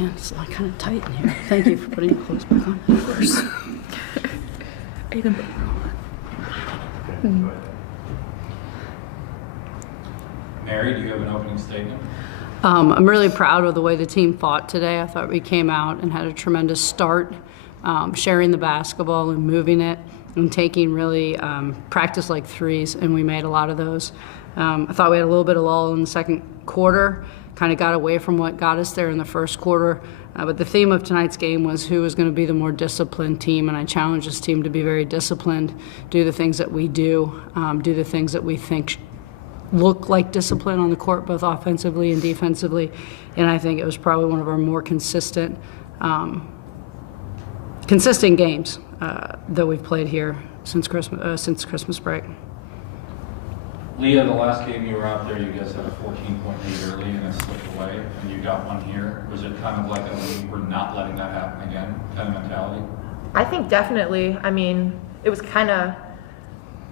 man, it's like kind of tight in here. Thank you for putting your clothes back on. Of course. Mary, do you have an opening statement? I'm really proud of the way the team fought today. I thought we came out and had a tremendous start, sharing the basketball and moving it and taking really practice-like threes, and we made a lot of those. I thought we had a little bit of lull in the second quarter, kind of got away from what got us there in the first quarter. But the theme of tonight's game was who was going to be the more disciplined team, and I challenged this team to be very disciplined, do the things that we do the things that we think look like discipline on the court, both offensively and defensively. And I think it was probably one of our more consistent games that we've played here since Christmas break. Leah, the last game you were out there, you guys had a 14-point lead early and it slipped away, and you got one here. Was it kind of like we're not letting that happen again kind of mentality? I think definitely. I mean, it was kind of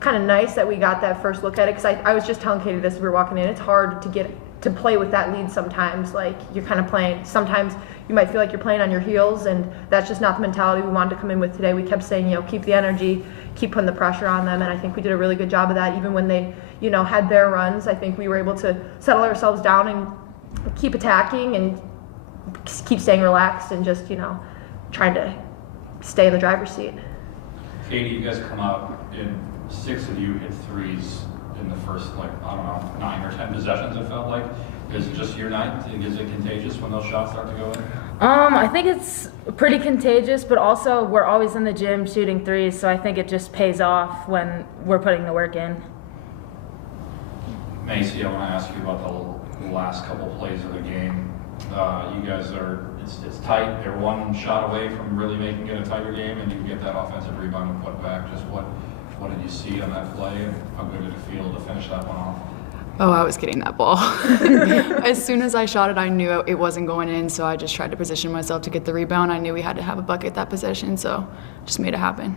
nice that we got that first look at it, because I was just telling Katie this as we were walking in. It's hard to get to play with that lead sometimes. Like, you're kind of playing, sometimes you might feel like you're playing on your heels, and that's just not the mentality we wanted to come in with today. We kept saying, keep the energy, keep putting the pressure on them, and I think we did a really good job of that. Even when they, had their runs, I think we were able to settle ourselves down and keep attacking and keep staying relaxed and just, trying to stay in the driver's seat. Katie, you guys come out and 6 of you hit threes in the first, 9 or 10 possessions, it felt like. Is it just your night? Is it contagious when those shots start to go in? I think it's pretty contagious, but also we're always in the gym shooting threes, so I think it just pays off when we're putting the work in. Macy, I want to ask you about the last couple plays of the game. You guys it's tight. They're one shot away from really making it a tighter game, and you get that offensive rebound and put back. Just what did you see on that play, and how good did it feel to finish that one off? Oh, I was getting that ball. As soon as I shot it, I knew it wasn't going in, so I just tried to position myself to get the rebound. I knew we had to have a bucket that possession, so just made it happen.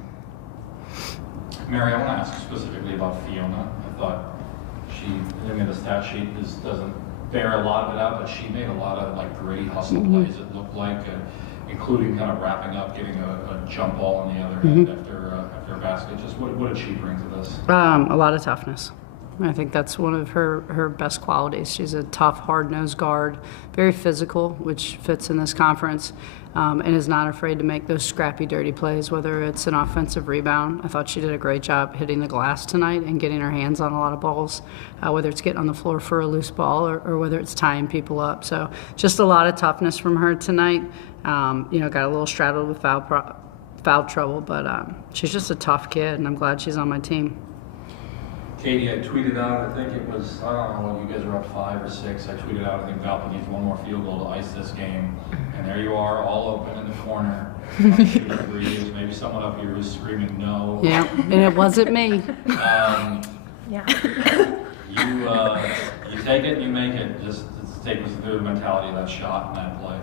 Mary, I want to ask specifically about Fiona. I thought looking at the stat sheet, this doesn't bear a lot of it out, but she made a lot of great hustle plays, it looked like, including kind of wrapping up, getting a jump ball on the other end after a basket. Just what did she bring to this? A lot of toughness. I think that's one of her best qualities. She's a tough, hard-nosed guard, very physical, which fits in this conference, and is not afraid to make those scrappy, dirty plays, whether it's an offensive rebound. I thought she did a great job hitting the glass tonight and getting her hands on a lot of balls, whether it's getting on the floor for a loose ball or whether it's tying people up. So just a lot of toughness from her tonight. Got a little straddled with foul trouble, but she's just a tough kid, and I'm glad she's on my team. Katie, I tweeted out, I think it was, I don't know, you guys are up 5 or 6. I tweeted out, I think Valpo needs one more field goal to ice this game. And there you are, all open in the corner. Shooting threes. Maybe someone up here was screaming no. Yeah, and it wasn't me. Yeah. You take it, you make it. Just take us through the mentality of that shot and that play.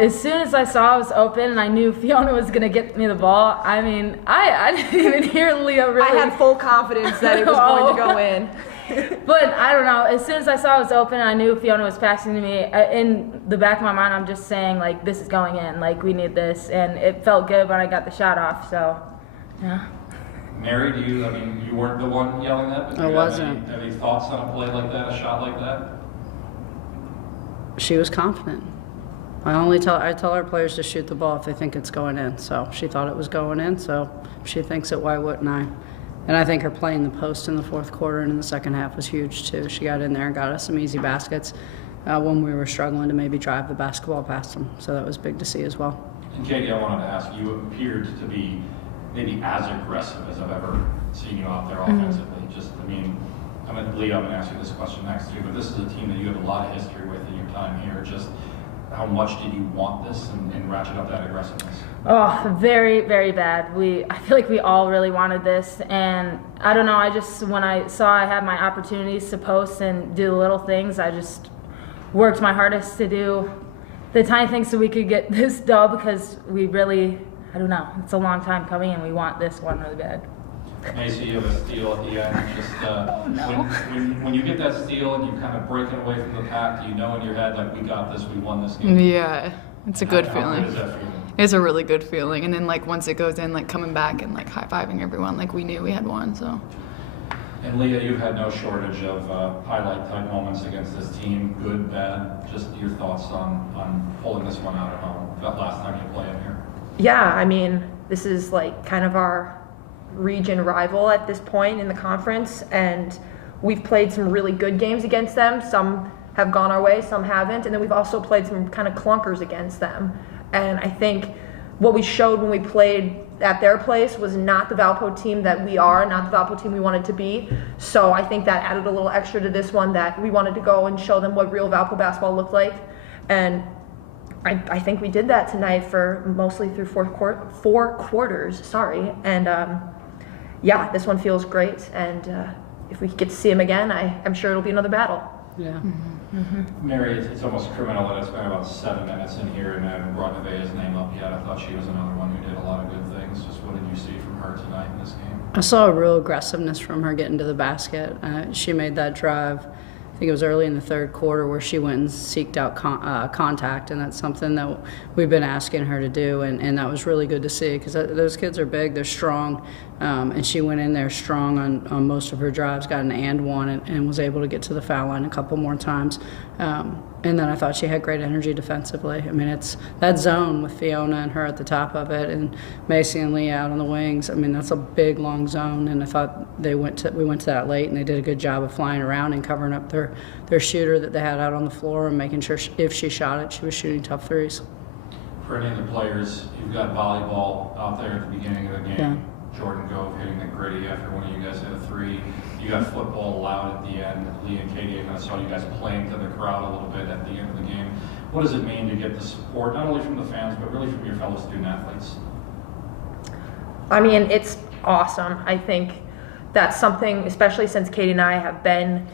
As soon as I saw I was open and I knew Fiona was going to get me the ball, I mean, I didn't even hear Leah really. I had full confidence that it was going to go in. But I don't know, as soon as I saw it was open and I knew Fiona was passing to me, in the back of my mind I'm just saying, this is going in, we need this. And it felt good when I got the shot off, so, yeah. Mary, you weren't the one yelling that, but do you have any thoughts on a play like that, a shot like that? She was confident. I tell our players to shoot the ball if they think it's going in. So she thought it was going in, so if she thinks it, why wouldn't I? And I think her playing the post in the fourth quarter and in the second half was huge too. She got in there and got us some easy baskets when we were struggling to maybe drive the basketball past them. So that was big to see as well. And Katie, I wanted to ask, you appeared to be maybe as aggressive as I've ever seen you out there offensively. I'm going to ask you this question next too, but this is a team that you have a lot of history with in your time here. Just how much did you want this and ratchet up that aggressiveness? Oh, very, very bad. I feel like we all really wanted this, and I don't know, when I saw I had my opportunities to post and do the little things, I just worked my hardest to do the tiny things so we could get this dub, because we really, I don't know, it's a long time coming and we want this one really bad. Macy, you have a steal at the end. Just when you get that steal and you're kind of breaking away from the pack, do you know in your head, we got this, we won this game? Yeah, It's a good How feeling. good is that feeling? It's a really good feeling. And then like once it goes in, like coming back and like high-fiving everyone, like we knew we had won, so. And Leah, you've had no shortage of highlight-type moments against this team, good, bad. Just your thoughts on pulling this one out at home, that last time you played here. Yeah, I mean, this is like kind of our region rival at this point in the conference, and we've played some really good games against them. Some have gone our way, some haven't, and then we've also played some kind of clunkers against them. And I think what we showed when we played at their place was not the Valpo team that we are, not the Valpo team we wanted to be. So I think that added a little extra to this one, that we wanted to go and show them what real Valpo basketball looked like. And I think we did that tonight for mostly through four quarters. Sorry. And yeah, this one feels great. And if we get to see him again, I'm sure it'll be another battle. Yeah. Mary, it's almost criminal that it's been about 7 minutes in here and I haven't brought Nevaeh's name up yet. I thought she was another one who did a lot of good things. Just what did you see from her tonight in this game? I saw a real aggressiveness from her getting to the basket. She made that drive, I think it was early in the third quarter, where she went and seeked out contact, and that's something that we've been asking her to do, and that was really good to see, because those kids are big, they're strong, and she went in there strong on most of her drives, got an and one, and was able to get to the foul line a couple more times. And then I thought she had great energy defensively. I mean, it's that zone with Fiona and her at the top of it, and Macy and Lee out on the wings. I mean, that's a big, long zone, and I thought we went to that late, and they did a good job of flying around and covering up their shooter that they had out on the floor and making sure if she shot it, she was shooting tough threes. For any of the players, you've got volleyball out there at the beginning of the game. Yeah. Jordan Gove hitting the gritty after one of you guys hit a three. You got football allowed at the end. Lee and Katie, I kind of saw you guys playing to the crowd a little bit at the end of the game. What does it mean to get the support, not only from the fans, but really from your fellow student athletes? I mean, it's awesome. I think that's something, especially since Katie and I have been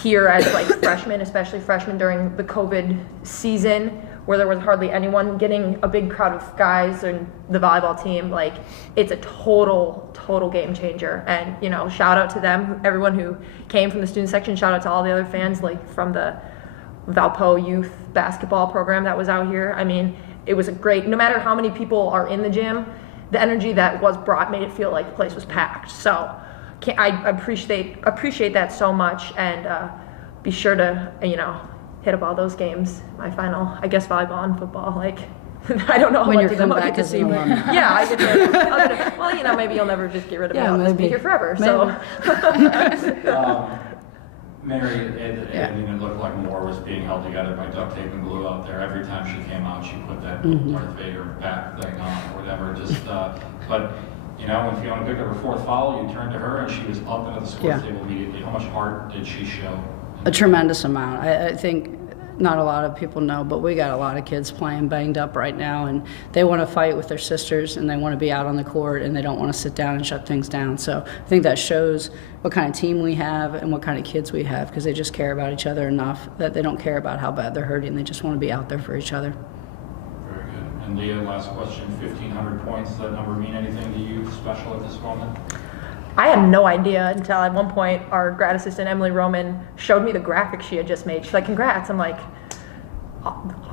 here as like freshmen, especially freshmen during the COVID season, where there was hardly anyone, getting a big crowd of guys and the volleyball team, like it's a total game changer. And you know, shout out to them, everyone who came from the student section, shout out to all the other fans like from the Valpo youth basketball program that was out here. I mean, it was a great, no matter how many people are in the gym, the energy that was brought made it feel like the place was packed. So I appreciate that so much, and be sure to, you know, hit up all those games. My final, I guess, volleyball and football. Like, I don't know how When much you're of them coming I'll back get to as see. an But alumni. yeah, I get to. Well, you know, maybe you'll never just get rid of me. Yeah, I'll just be maybe. here forever. Maybe. So. Mary, it looked like more was being held together by duct tape and glue out there. Every time she came out, she put that Darth Vader back thing on or whatever. Just, but you know, when Fiona picked up her fourth foul, you turned to her and she was up into the score table immediately. How much heart did she show? A tremendous amount. I think not a lot of people know, but we got a lot of kids playing banged up right now, and they want to fight with their sisters, and they want to be out on the court, and they don't want to sit down and shut things down. So I think that shows what kind of team we have and what kind of kids we have, because they just care about each other enough that they don't care about how bad they're hurting. They just want to be out there for each other. Very good. And Leah, last question, 1,500 points. Does that number mean anything to you special at this moment? I had no idea until at one point our grad assistant Emily Roman showed me the graphic she had just made. She's like, "Congrats!" I'm like,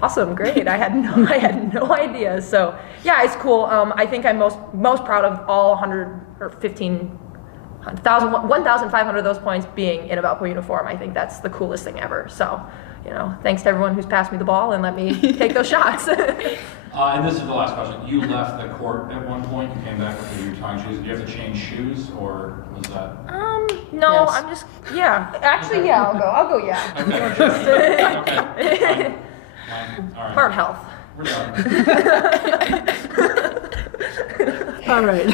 "Awesome, great!" I had no idea. So yeah, it's cool. I think I'm most proud of all 100 or 1,500 of those points being in a Valpo uniform. I think that's the coolest thing ever. So, you know, thanks to everyone who's passed me the ball and let me take those shots. And this is the last question. You left the court at one point. You came back with your tying shoes. Did you have to change shoes, or was that? No, Yes. I'm just, yeah. Actually, yeah, I'll go, yeah. Okay. Fine. All right. Heart health. We're done. All right.